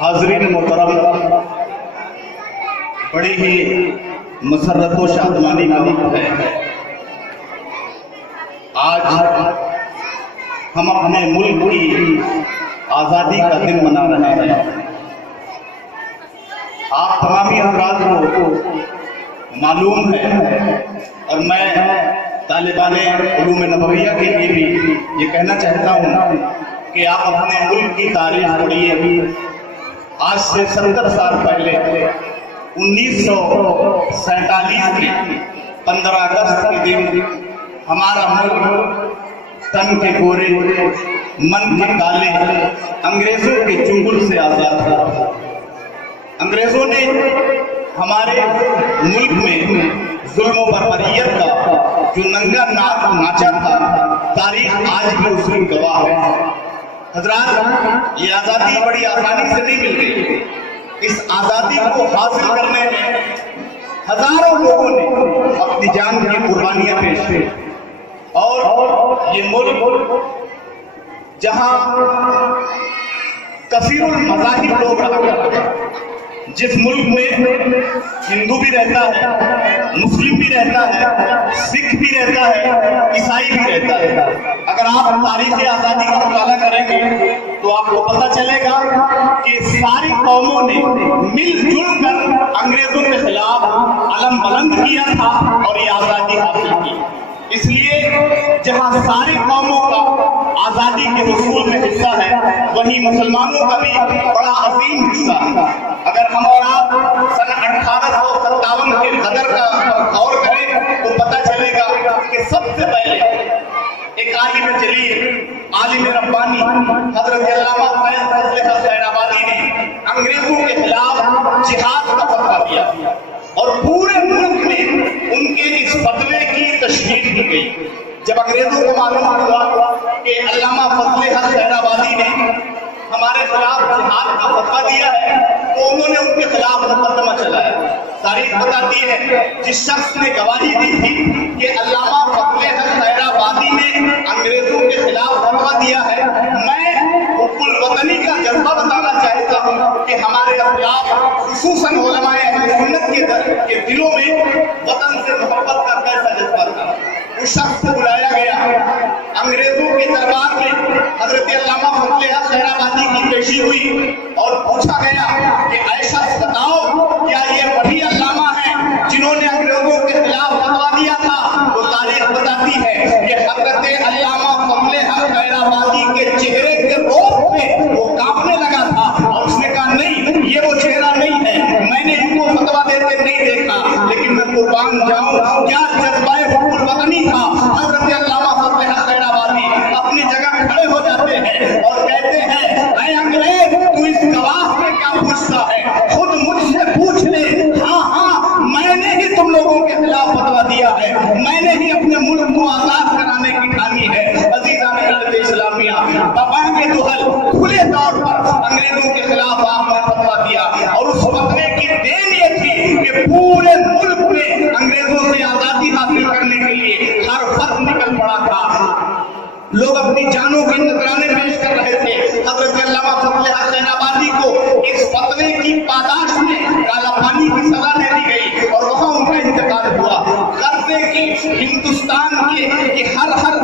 حاضرین محترم، بڑی ہی مسرت و شادمانی کا وقت ہے۔ آج ہم اپنے ملک کی آزادی کا دن منا رہے ہیں۔ آپ تمامی حضرات کو معلوم ہے اور میں طالبان علوم نبویہ کے لیے بھی یہ کہنا چاہتا ہوں کہ آپ اپنے ملک کی تاریخ پڑھیے۔ آج سے 70 سال پہلے 1947 میں 15 اگست کے دن ہمارا ملک تن کے گورے من کے کالے انگریزوں کے چنگل سے آزاد تھا۔ انگریزوں نے ہمارے ملک میں ظلم و بربریت کا جو ننگا ناچا تھا، تاریخ آج بھی اس کی گواہ ہے۔ حضرات، یہ آزادی بڑی آسانی سے نہیں مل گئی۔ اس آزادی کو حاصل کرنے میں ہزاروں لوگوں نے اپنی جان کی قربانیاں پیش کی، اور یہ ملک جہاں کثیر المذاہب لوگ رہا کرتے ہیں، جس ملک میں ہندو بھی رہتا ہے، مسلم بھی رہتا ہے، سکھ بھی رہتا ہے، عیسائی بھی رہتا ہے۔ اگر آپ تاریخ آزادی کا مطالعہ کریں گے تو آپ کو پتہ چلے گا کہ ساری قوموں نے مل جل کر انگریزوں کے خلاف علم بلند کیا تھا اور یہ آزادی حاصل کی۔ اس لیے جہاں ساری قوموں کا آزادی کے حصول میں حصہ ہے، وہیں مسلمانوں کا بھی بڑا عظیم حصہ ہے۔ اگر ہم اور آپ سن 1857 کے غدر کا غور کریں تو پتہ چلے گا کہ سب سے پہلے ایک عالم جلیل، عالم ربانی حضرت علامہ فضل حق خیرآبادی نے انگریزوں کے خلاف جہاد کا فتویٰ دیا، اور پورے ملک میں ان کے اس فتوے کی تشہیر کی گئی۔ جب انگریزوں کو معلوم ہوا کہ علامہ فضل حق خیرآبادی نے ہمارے خلاف جہاد کا فتویٰ دیا ہے تو انہوں نے ان کے خلاف مقدمہ چلایا۔ تاریخ بتاتی ہے جس شخص نے گواہی دی تھی کہ علامہ فضل حق خیرآبادی نے انگریزوں کے خلاف فتویٰ دیا ہے، میں حب الوطنی کا جذبہ بتانا چاہتا ہوں کہ ہمارے خلاف خصوصاً علماء اہل سنت کے دلوں میں وطن سے محبت کا کیسا جذبہ تھا۔ اس شخص کو بلایا گیا، انگریزوں کے دربار میں حضرت علامہ فضل حق خیرآبادی کی پیشی ہوئی اور پوچھا گیا کہ اے شخص بتاؤ، کیا یہ وہی علامہ ہیں جنہوں نے انگریزوں کے خلاف فتویٰ دیا تھا؟ تو تاریخ بتاتی ہے کہ حضرت علامہ فضل حق خیرآبادی کے چہرے کے روپ میں وہ کانپنے لگا تھا، اور اس نے کہا نہیں، یہ وہ چہرہ نہیں ہے، میں نے ان کو فتویٰ دیتے نہیں دیکھا، لیکن میں قربان جاؤں کیا جذبہ حب الوطنی تھا۔ حضرت علامہ فضل حق خیرآبادی اپنی جگہ کھڑے ہو جاتے ہیں اور کہتے ہیں اے انگریز، تو اس گواہ سے کیا پوچھتا ہے؟ خود مجھ سے پوچھ لے۔ ہاں ہاں، میں نے ہی تم لوگوں کے خلاف فتویٰ دیا ہے، میں نے ہی اپنے ملک کو آزاد کرانے کی ٹھانی ہے۔ عزیزان ملت اسلامیہ، بابانگ دہل کھلے طور پر انگریزوں کے خلاف آپ نے فتویٰ دیا، اور اس فتوے کی دین یہ تھی کہ پورے ملک میں انگریزوں سے آزادی حاصل کرنے کے لیے ہر فرد نکل پڑا تھا۔ لوگ اپنی جانوں کے نذرانے پیش کر رہے تھے۔ حضرت علامہ فضل حق خیرآبادی کو اس فتوے کی پاداش میں کالا پانی کی سزا دے دی گئی اور وہاں ان کا انتقال ہوا۔ غرض ہے کہ ہندوستان کے ہر ذرے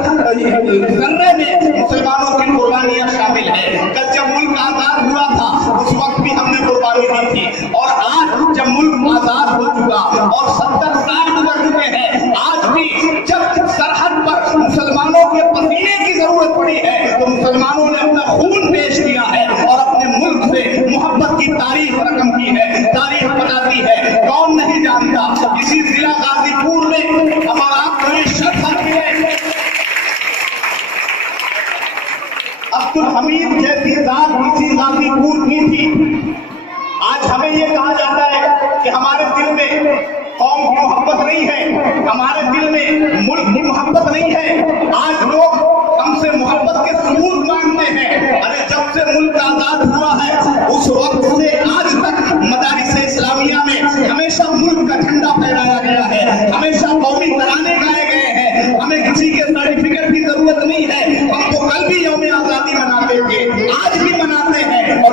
میں مسلمانوں کی قربانیاں شامل ہیں۔ کل جب ملک آزاد ہوا تھا اس وقت بھی ہم نے قربانی دی تھی، اور آج جب ملک آزاد ہو چکا اور 70 سال گزر چکے ہیں، آج بھی جب سرحد پر مسلمانوں کے پسینے کی ضرورت پڑی ہے تو مسلمانوں نے اپنا خون پیش کیا ہے اور اپنے ملک سے محبت کی تاریخ رقم کی ہے۔ تاریخ بتاتی ہے، کون نہیں جانتا، اسی ضلع غازی پور میں ہمارا کوئی شخص ہے، عبدالحمید جیسی ذات اسی غازی پور کی تھی۔ آج ہمیں یہ کہا جاتا ہے کہ ہمارے دل میں قوم کی محبت نہیں ہے، ہمارے دل میں ملک کی محبت نہیں ہے۔ آج لوگ ہم سے محبت کے ثبوت مانگتے ہیں۔ ارے جب سے ملک آزاد ہوا ہے اس وقت سے آج تک مدارس اسلامیہ میں ہمیشہ ملک کا جھنڈا پھہرایا گیا ہے، ہمیشہ قومی ترانے گائے گئے ہیں، ہمیں کسی کے سرٹیفکیٹ کی ضرورت نہیں ہے۔ ہم تو کل بھی یوم آزادی مناتے تھے، آج بھی مناتے ہیں اور